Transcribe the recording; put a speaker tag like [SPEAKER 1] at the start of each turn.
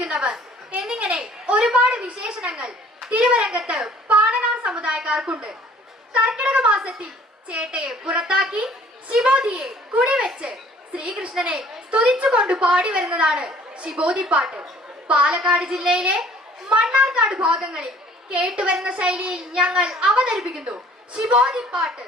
[SPEAKER 1] കുടിക്കുന്നവർ എന്നിങ്ങനെ ഒരുപാട് വിശേഷണങ്ങൾ തിരുവരംഗത്ത് പാണനാർ സമുദായക്കാർക്കുണ്ട്. കർക്കിടക മാസത്തിൽ ചേട്ടയെ പുറത്താക്കി ശിവോധിയെ കുടിവെച്ച് ശ്രീകൃഷ്ണനെ സ്തുതിച്ചുകൊണ്ട് പാടി വരുന്നതാണ് പാട്ട് പാലക്കാട് ജില്ലയിലെ മണ്ണാർക്കാട് ഭാഗങ്ങളിൽ കേട്ടുവരുന്ന ശൈലിയിൽ ഞങ്ങൾ അവതരിപ്പിക്കുന്നു
[SPEAKER 2] ശിബോധി പാട്ട്